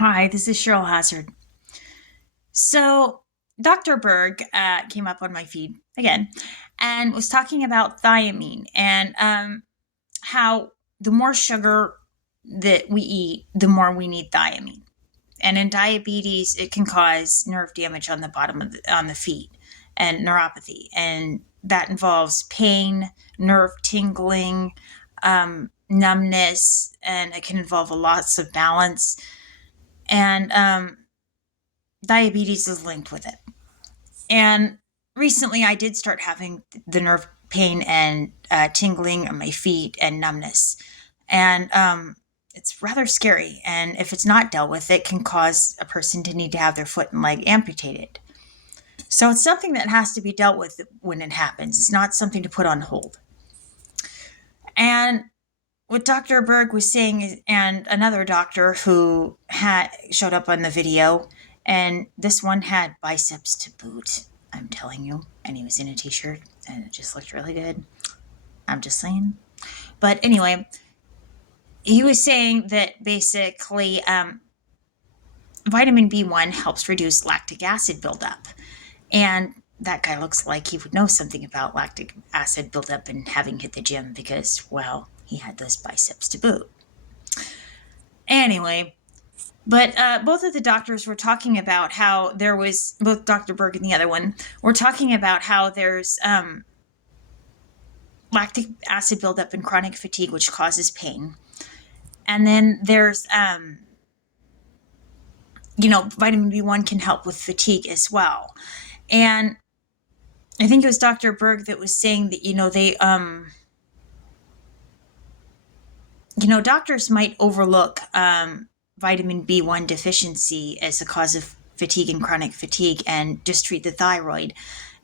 Hi, this is Cheryl Hazzard. So, Dr. Berg came up on my feed again and was talking about thiamine and how the more sugar that we eat, the more we need thiamine. And in diabetes, it can cause nerve damage on the bottom of on the feet and neuropathy, and that involves pain, nerve tingling, numbness, and it can involve a loss of balance. And diabetes is linked with it. And recently, I did start having the nerve pain and tingling on my feet and numbness. And it's rather scary. And if it's not dealt with, it can cause a person to need to have their foot and leg amputated. So it's something that has to be dealt with when it happens. It's not something to put on hold. And what Dr. Berg was saying and another doctor who had showed up on the video, and this one had biceps to boot. I'm telling you, and he was in a t-shirt, and it just looked really good. I'm just saying. But anyway, he was saying that basically vitamin B1 helps reduce lactic acid buildup, and that guy looks like he would know something about lactic acid buildup and having hit the gym because, well, he had those biceps to boot. Anyway, but both of the doctors were talking about how there was, both Dr. Berg and the other one were talking about how there's lactic acid buildup and chronic fatigue, which causes pain. And then there's, vitamin B1 can help with fatigue as well. And I think it was Dr. Berg that was saying that, doctors might overlook vitamin B1 deficiency as a cause of fatigue and chronic fatigue and just treat the thyroid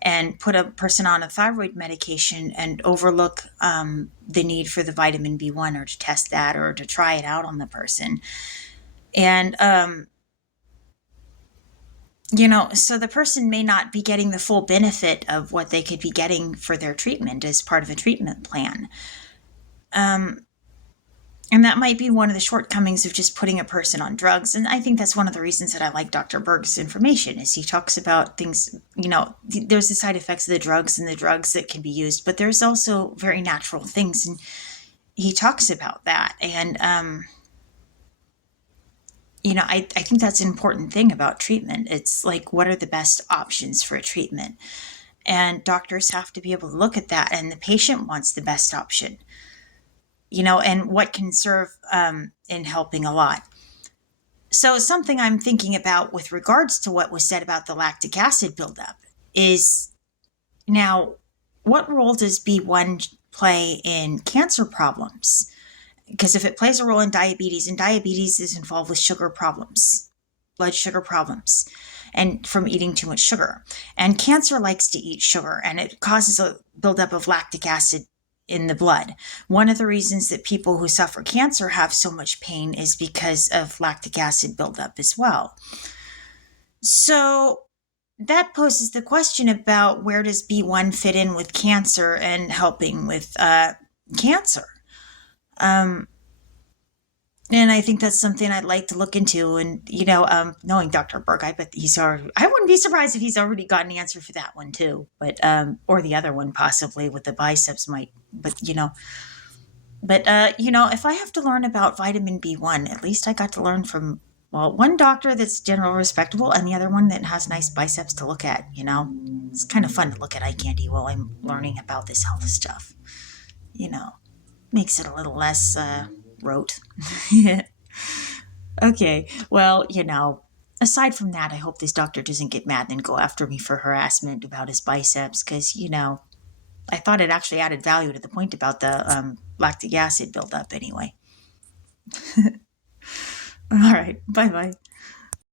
and put a person on a thyroid medication and overlook the need for the vitamin B1 or to test that or to try it out on the person. And, so the person may not be getting the full benefit of what they could be getting for their treatment as part of a treatment plan. Um, And that might be one of the shortcomings of just putting a person on drugs. And I think that's one of the reasons that I like Dr. Berg's information is he talks about things, there's the side effects of the drugs and the drugs that can be used, but there's also very natural things. And he talks about that. And, I think that's an important thing about treatment. It's like, what are the best options for a treatment? And doctors have to be able to look at that. And the patient wants the best option, and what can serve in helping a lot. So, something I'm thinking about with regards to what was said about the lactic acid buildup is now, what role does B1 play in cancer problems? Because if it plays a role in diabetes, and diabetes is involved with sugar problems, blood sugar problems, and from eating too much sugar. And cancer likes to eat sugar, and it causes a buildup of lactic acid in the blood. One of the reasons that people who suffer cancer have so much pain is because of lactic acid buildup as well. So that poses the question about where does B1 fit in with cancer and helping with cancer. Um, and I think that's something I'd like to look into. And, knowing Dr. Berg, I bet I wouldn't be surprised if he's already got an answer for that one too. But, or the other one possibly with the biceps if I have to learn about vitamin B1, at least I got to learn from, well, one doctor that's general respectable and the other one that has nice biceps to look at. It's kind of fun to look at eye candy while I'm learning about this health stuff, you know, makes it a little less, rote. Okay, well, aside from that, I hope this doctor doesn't get mad and go after me for harassment about his biceps because, I thought it actually added value to the point about the lactic acid buildup anyway. All right, bye bye.